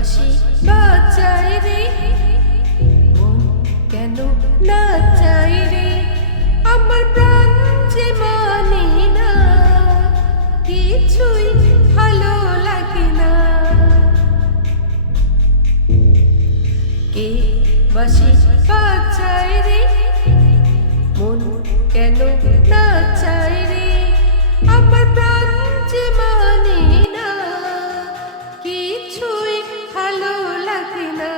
বাঁশি বাজায় রে, মন কেন নাচায় রে, আমার প্রাণ যে মানে না, কিছুই ভালো লাগে না। কে বাঁশি বাজায় রে, মন কেন নাচায় রে, আমার প্রাণ যে মানে না, কিছুই ভালো লাগে না।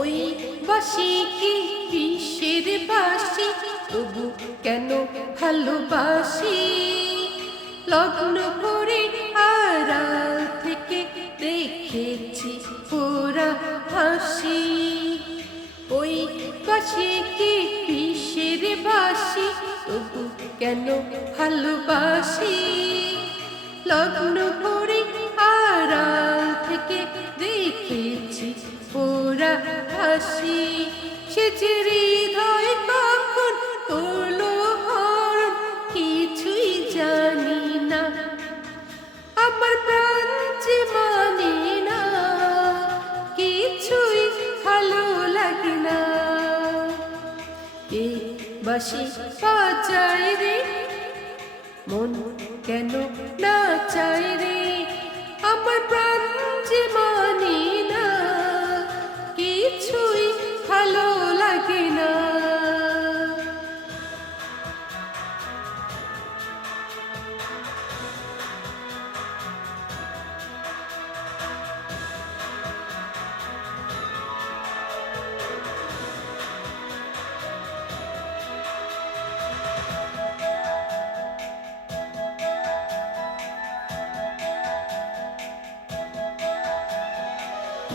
ওই বাঁশি কি বিষের বাঁশি, তবু কেন ভালোবাসি, লগ্ন করে আড়াল থেকে দেখেছি পুরা হাসি। ওই বাঁশি কি বিষের বাঁশি, তবু কেন ভালোবাসি, লগ্ন করে আড়াল থেকে দেখেছি পুরা হাসি। সে যে হৃদয় কখন তোলো হরণ, কিছুই জানি না, আমার প্রাণ যে মানে না, কিছুই ভালো লাগে না। এই বাঁশি বাজায় রে, মন কেন নাচায় রে, আমার প্রাণ যে মানে না, কিছুই ভালো লাগে না।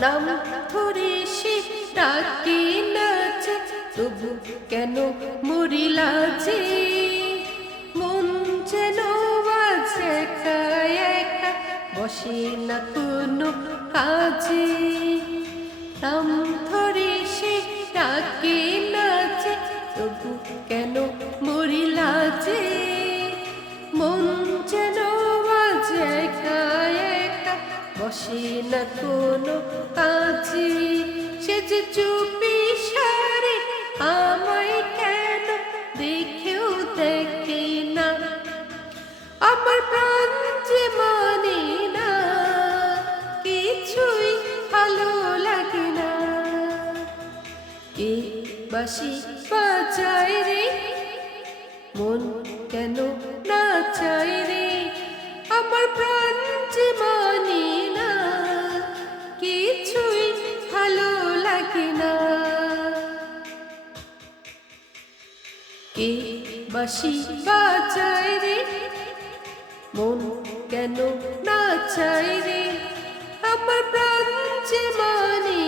নাম ধরে সে ডাকে নাচে, তবু কেন মরি লাজে, মন যেন আজ একা একা, বসে না কোনো কাজে। নাম ধরে সে ডাকে নাচে, তবু কেন মরি লাজে, মন যেন আজ একা একা, বসে না কোনো কাজে। সে যে চুপি সারে আমায় কেন দেখেও দেখে না, আমার প্রাণ যে মানে না, কিছুই ভালো লাগে না। কে বাঁশি বাজায় রে, মন কেন নাচায় রে, আমার প্রাণ যে মানে না, কিছুই ভালো লাগে না। কে বাঁশি বাজায় রে, মন কেন নাচায় রে, আমার প্রাণ যে মানে